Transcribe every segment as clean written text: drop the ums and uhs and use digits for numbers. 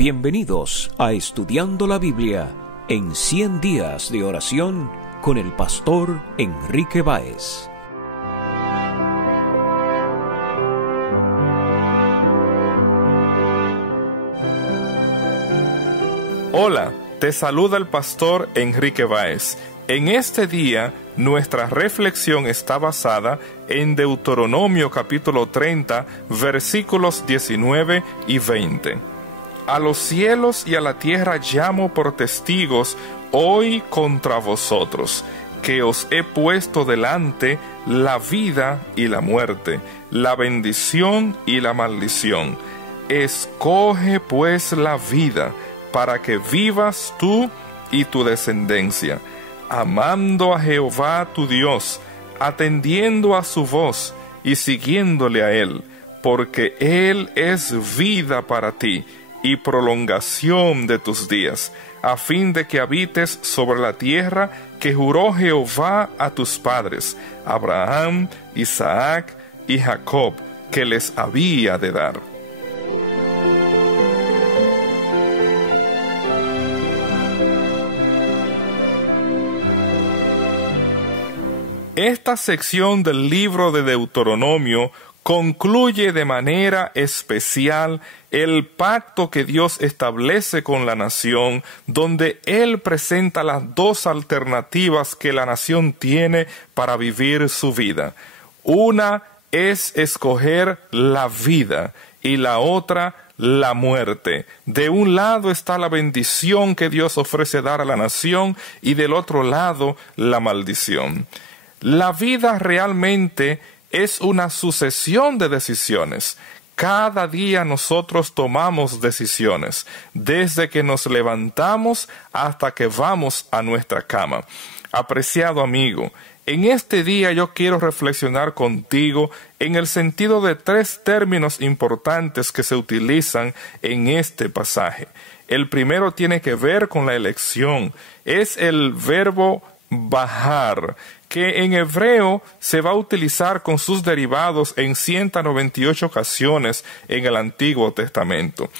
Bienvenidos a Estudiando la Biblia en 100 días de oración con el pastor Enrique Báez. Hola, te saluda el pastor Enrique Báez. En este día, nuestra reflexión está basada en Deuteronomio capítulo 30, versículos 19 y 20. A los cielos y a la tierra llamo por testigos hoy contra vosotros, que os he puesto delante la vida y la muerte, la bendición y la maldición. Escoge pues la vida, para que vivas tú y tu descendencia, amando a Jehová tu Dios, atendiendo a su voz y siguiéndole a Él, porque Él es vida para ti y prolongación de tus días, a fin de que habites sobre la tierra que juró Jehová a tus padres, Abraham, Isaac y Jacob, que les había de dar. Esta sección del libro de Deuteronomio concluye de manera especial el pacto que Dios establece con la nación, donde Él presenta las dos alternativas que la nación tiene para vivir su vida. Una es escoger la vida y la otra la muerte. De un lado está la bendición que Dios ofrece dar a la nación y del otro lado la maldición. La vida realmente es una sucesión de decisiones. Cada día nosotros tomamos decisiones, desde que nos levantamos hasta que vamos a nuestra cama. Apreciado amigo, en este día yo quiero reflexionar contigo en el sentido de tres términos importantes que se utilizan en este pasaje. El primero tiene que ver con la elección. Es el verbo bajar, que en hebreo se va a utilizar con sus derivados en 198 ocasiones en el Antiguo Testamento.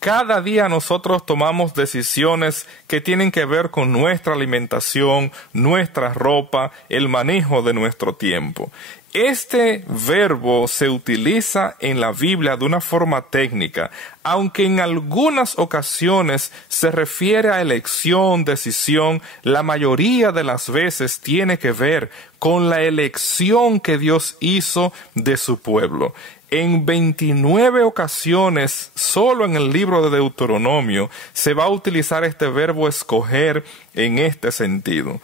Cada día nosotros tomamos decisiones que tienen que ver con nuestra alimentación, nuestra ropa, el manejo de nuestro tiempo. Este verbo se utiliza en la Biblia de una forma técnica, aunque en algunas ocasiones se refiere a elección, decisión, la mayoría de las veces tiene que ver con la elección que Dios hizo de su pueblo. En 29 ocasiones, solo en el libro de Deuteronomio, se va a utilizar este verbo escoger en este sentido.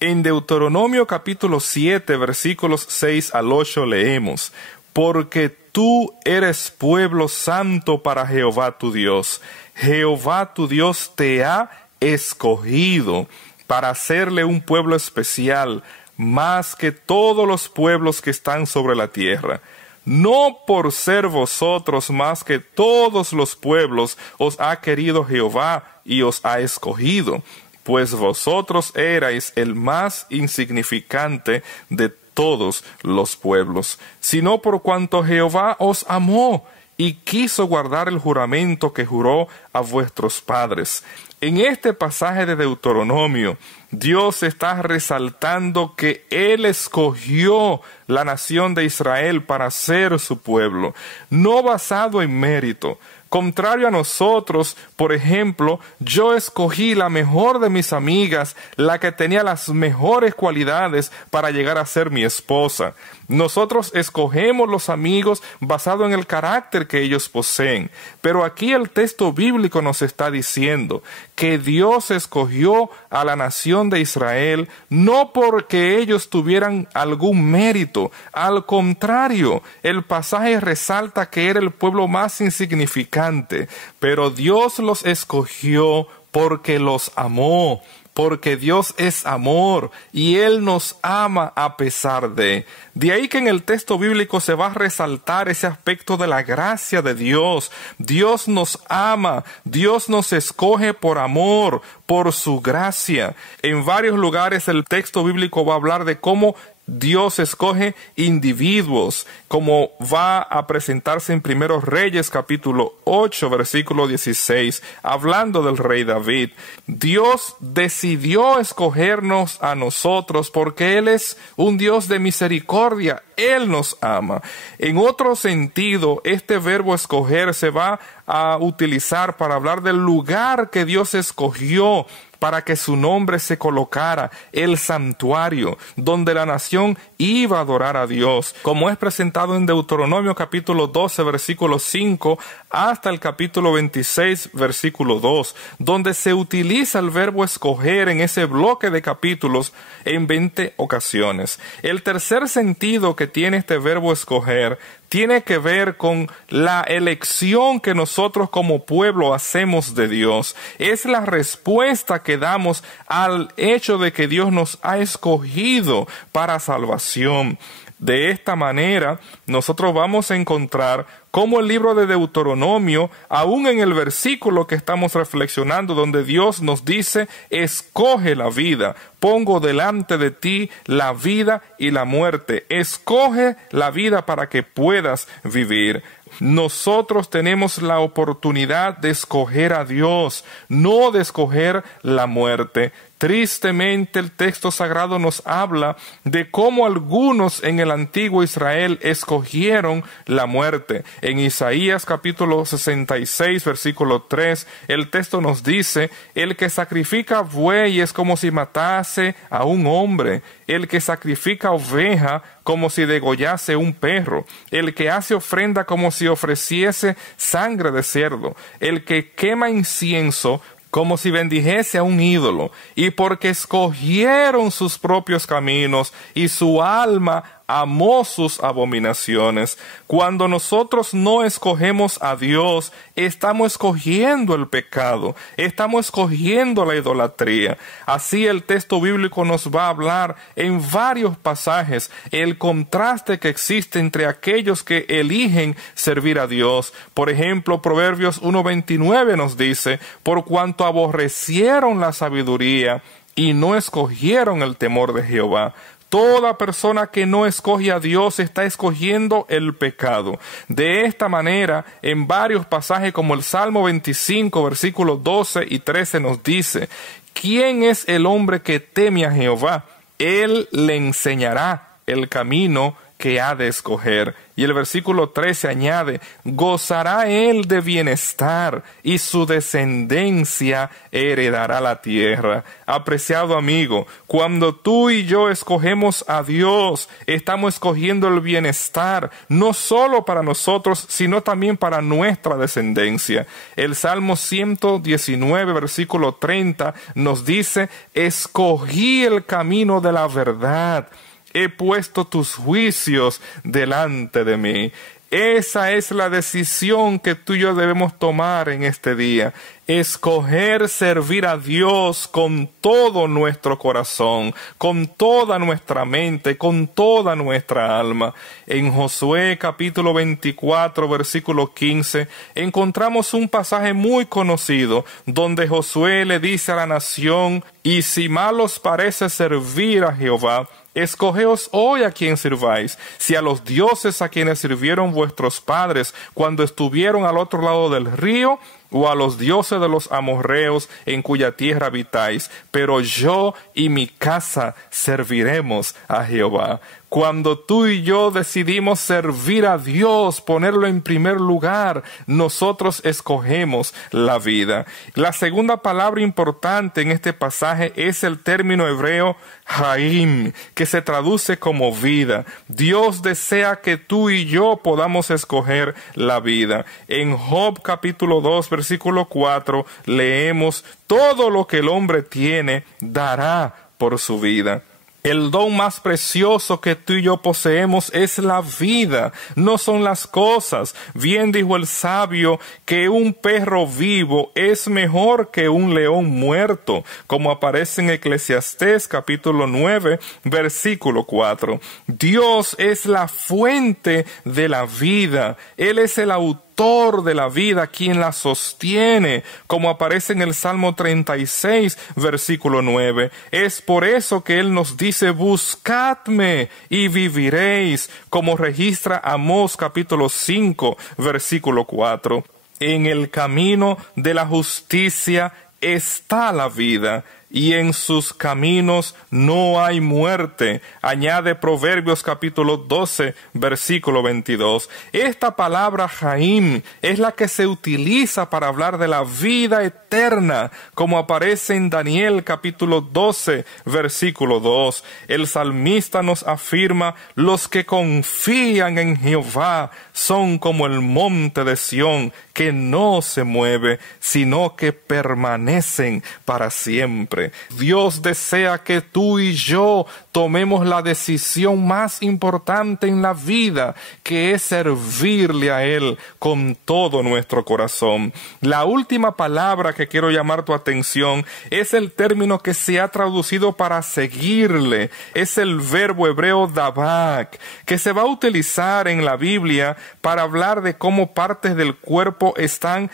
En Deuteronomio capítulo 7, versículos 6 al 8 leemos: porque tú eres pueblo santo para Jehová tu Dios. Jehová tu Dios te ha escogido para hacerle un pueblo especial, más que todos los pueblos que están sobre la tierra. No por ser vosotros más que todos los pueblos os ha querido Jehová y os ha escogido, pues vosotros erais el más insignificante de todos los pueblos, sino por cuanto Jehová os amó y quiso guardar el juramento que juró a vuestros padres. En este pasaje de Deuteronomio, Dios está resaltando que Él escogió la nación de Israel para ser su pueblo, no basado en mérito. Contrario a nosotros, por ejemplo, yo escogí la mejor de mis amigas, la que tenía las mejores cualidades para llegar a ser mi esposa. Nosotros escogemos los amigos basado en el carácter que ellos poseen. Pero aquí el texto bíblico nos está diciendo que Dios escogió a la nación de Israel no porque ellos tuvieran algún mérito. Al contrario, el pasaje resalta que era el pueblo más insignificante, pero Dios los escogió porque los amó, porque Dios es amor y Él nos ama a pesar de. De ahí que en el texto bíblico se va a resaltar ese aspecto de la gracia de Dios. Dios nos ama, Dios nos escoge por amor, por su gracia. En varios lugares el texto bíblico va a hablar de cómo Dios escoge individuos, como va a presentarse en 1 Reyes capítulo 8, versículo 16, hablando del rey David. Dios decidió escogernos a nosotros porque Él es un Dios de misericordia. Él nos ama. En otro sentido, este verbo escoger se va a utilizar para hablar del lugar que Dios escogió para que su nombre se colocara, el santuario, donde la nación iba a adorar a Dios, como es presentado en Deuteronomio capítulo 12, versículo 5, hasta el capítulo 26, versículo 2, donde se utiliza el verbo escoger en ese bloque de capítulos en 20 ocasiones. El tercer sentido que tiene este verbo escoger tiene que ver con la elección que nosotros como pueblo hacemos de Dios. Es la respuesta que damos al hecho de que Dios nos ha escogido para salvación. De esta manera, nosotros vamos a encontrar cómo el libro de Deuteronomio, aún en el versículo que estamos reflexionando, donde Dios nos dice, escoge la vida, pongo delante de ti la vida y la muerte, escoge la vida para que puedas vivir. Nosotros tenemos la oportunidad de escoger a Dios, no de escoger la muerte. Tristemente, el texto sagrado nos habla de cómo algunos en el antiguo Israel escogieron la muerte. En Isaías capítulo 66, versículo 3, el texto nos dice, el que sacrifica buey es como si matase a un hombre, el que sacrifica oveja como si degollase un perro, el que hace ofrenda como si ofreciese sangre de cerdo, el que quema incienso como si bendijese a un ídolo, y porque escogieron sus propios caminos, y su alma amó sus abominaciones. Cuando nosotros no escogemos a Dios, estamos escogiendo el pecado, estamos escogiendo la idolatría. Así el texto bíblico nos va a hablar en varios pasajes el contraste que existe entre aquellos que eligen servir a Dios. Por ejemplo, Proverbios 1:29 nos dice, por cuanto aborrecieron la sabiduría y no escogieron el temor de Jehová. Toda persona que no escoge a Dios está escogiendo el pecado. De esta manera, en varios pasajes como el Salmo 25, versículos 12 y 13 nos dice, ¿quién es el hombre que teme a Jehová? Él le enseñará el camino que ha de escoger. Y el versículo 13 añade, gozará él de bienestar y su descendencia heredará la tierra. Apreciado amigo, cuando tú y yo escogemos a Dios, estamos escogiendo el bienestar, no solo para nosotros, sino también para nuestra descendencia. El Salmo 119, versículo 30, nos dice, escogí el camino de la verdad. He puesto tus juicios delante de mí. Esa es la decisión que tú y yo debemos tomar en este día. Escoger servir a Dios con todo nuestro corazón, con toda nuestra mente, con toda nuestra alma. En Josué capítulo 24, versículo 15, encontramos un pasaje muy conocido donde Josué le dice a la nación, y si mal os parece servir a Jehová, escogeos hoy a quien sirváis, si a los dioses a quienes sirvieron vuestros padres cuando estuvieron al otro lado del río, o a los dioses de los amorreos en cuya tierra habitáis, pero yo y mi casa serviremos a Jehová. Cuando tú y yo decidimos servir a Dios, ponerlo en primer lugar, nosotros escogemos la vida. La segunda palabra importante en este pasaje es el término hebreo Haim, que se traduce como vida. Dios desea que tú y yo podamos escoger la vida. En Job capítulo 2, versículo 4, leemos, todo lo que el hombre tiene dará por su vida. El don más precioso que tú y yo poseemos es la vida, no son las cosas. Bien dijo el sabio que un perro vivo es mejor que un león muerto, como aparece en Eclesiastés capítulo 9, versículo 4. Dios es la fuente de la vida, Él es el autor autor de la vida, quien la sostiene, como aparece en el Salmo 36, versículo 9. Es por eso que Él nos dice: buscadme y viviréis, como registra Amós capítulo 5, versículo 4. En el camino de la justicia está la vida, y en sus caminos no hay muerte. Añade Proverbios capítulo 12, versículo 22. Esta palabra Jaim es la que se utiliza para hablar de la vida eterna, como aparece en Daniel capítulo 12, versículo 2. El salmista nos afirma: los que confían en Jehová son como el monte de Sión, que no se mueve, sino que permanecen para siempre. Dios desea que tú y yo tomemos la decisión más importante en la vida, que es servirle a Él con todo nuestro corazón. La última palabra que quiero llamar tu atención es el término que se ha traducido para seguirle. Es el verbo hebreo dabak, que se va a utilizar en la Biblia para hablar de cómo partes del cuerpo están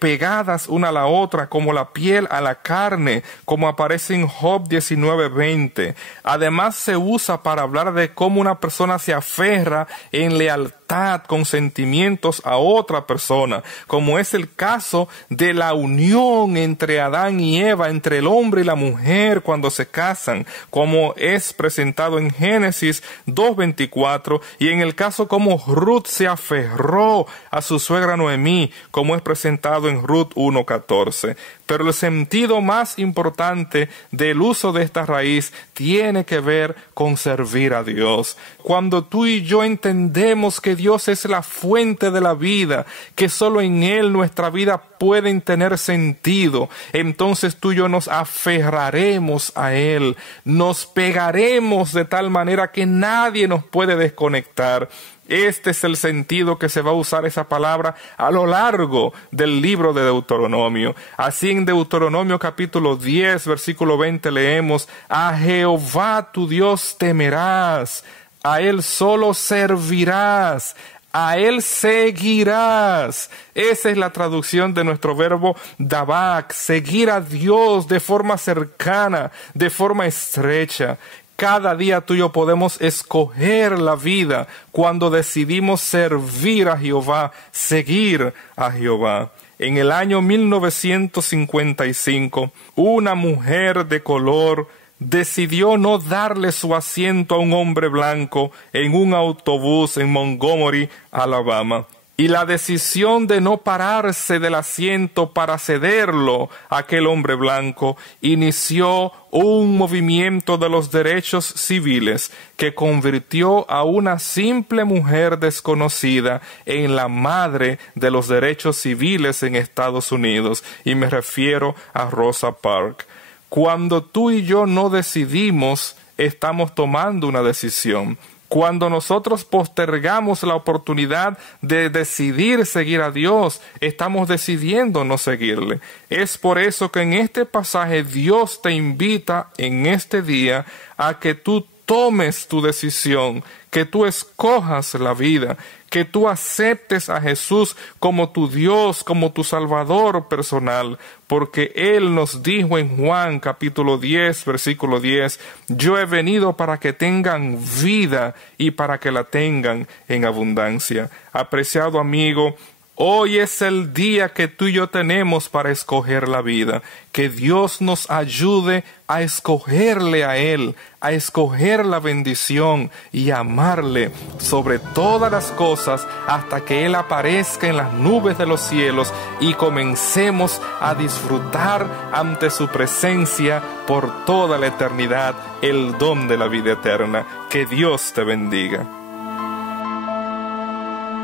pegadas una a la otra, como la piel a la carne, como aparece en Job 19:20. Además se usa para hablar de cómo una persona se aferra en lealtad con sentimientos a otra persona, como es el caso de la unión entre Adán y Eva, entre el hombre y la mujer cuando se casan, como es presentado en Génesis 2:24, y en el caso como Ruth se aferró a su suegra Noemí, como es presentado en Ruth 1:14. Pero el sentido más importante del uso de esta raíz tiene que ver con servir a Dios. Cuando tú y yo entendemos que Dios es la fuente de la vida, que solo en Él nuestra vida puede tener sentido, entonces tú y yo nos aferraremos a Él, nos pegaremos de tal manera que nadie nos puede desconectar. Este es el sentido que se va a usar esa palabra a lo largo del libro de Deuteronomio. Así en Deuteronomio capítulo 10, versículo 20 leemos: a Jehová tu Dios temerás, a Él solo servirás, a Él seguirás. Esa es la traducción de nuestro verbo dabak, seguir a Dios de forma cercana, de forma estrecha. Cada día tú y yo podemos escoger la vida cuando decidimos servir a Jehová, seguir a Jehová. En el año 1955, una mujer de color decidió no darle su asiento a un hombre blanco en un autobús en Montgomery, Alabama. Y la decisión de no pararse del asiento para cederlo a aquel hombre blanco inició un movimiento de los derechos civiles que convirtió a una simple mujer desconocida en la madre de los derechos civiles en Estados Unidos, y me refiero a Rosa Parks. Cuando tú y yo no decidimos, estamos tomando una decisión. Cuando nosotros postergamos la oportunidad de decidir seguir a Dios, estamos decidiendo no seguirle. Es por eso que en este pasaje Dios te invita en este día a que tú tomes tu decisión, que tú escojas la vida, que tú aceptes a Jesús como tu Dios, como tu Salvador personal, porque Él nos dijo en Juan capítulo 10, versículo 10, yo he venido para que tengan vida y para que la tengan en abundancia. Apreciado amigo, hoy es el día que tú y yo tenemos para escoger la vida. Que Dios nos ayude a escogerle a Él, a escoger la bendición y amarle sobre todas las cosas hasta que Él aparezca en las nubes de los cielos y comencemos a disfrutar ante su presencia por toda la eternidad el don de la vida eterna. Que Dios te bendiga.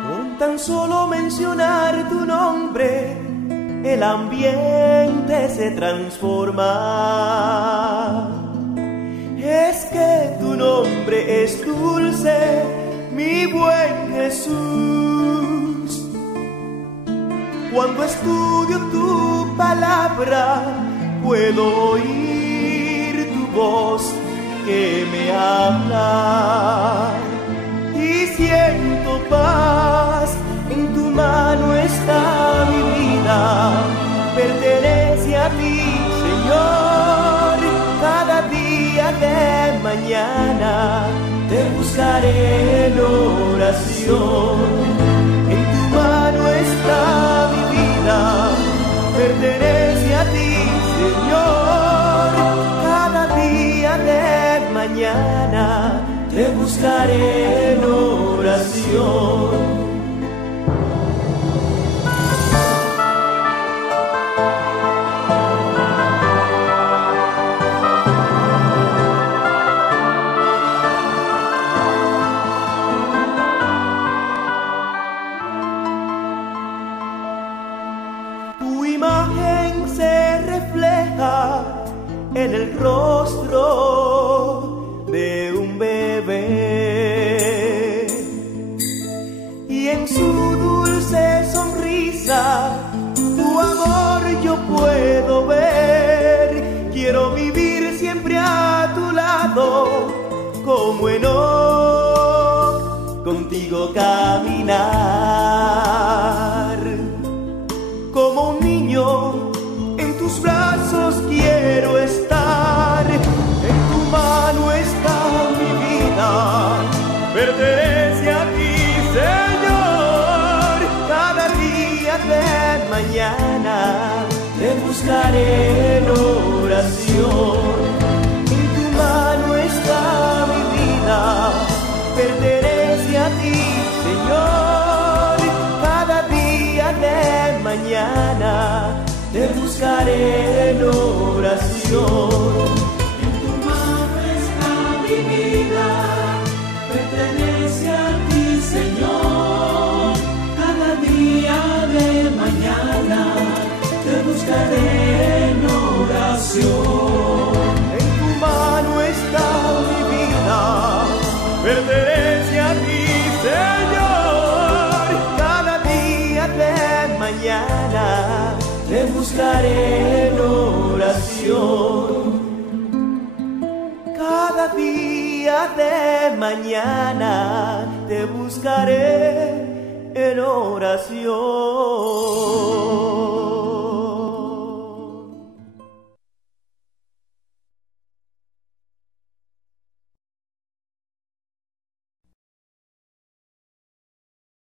Con tan solo mencionar tu nombre, el ambiente se transforma. Es que tu nombre es dulce, mi buen Jesús. Cuando estudio tu palabra, puedo oír tu voz que me habla. Y siento paz En tu mano está mi vida, pertenece a ti, Señor. Cada día de mañana te buscaré en oración. En tu mano está mi vida, pertenece a ti, Señor. Cada día de mañana te buscaré en oración. En el rostro de un bebé, y en su dulce sonrisa tu amor yo puedo ver. Quiero vivir siempre a tu lado, como Enoc, contigo caminar. Como un niño en tus brazos quiero estar. En tu mano está mi vida, pertenece a ti, Señor. Cada día de mañana te buscaré en oración. En tu mano está mi vida, pertenece a ti, Señor. Cada día de mañana te buscaré en oración. En tu mano está mi vida, pertenece a ti, Señor. Cada día de mañana te buscaré en oración. En tu mano está mi vida, pertenece a ti, Señor. Cada día de mañana te buscaré en oración. Cada día de mañana te buscaré en oración.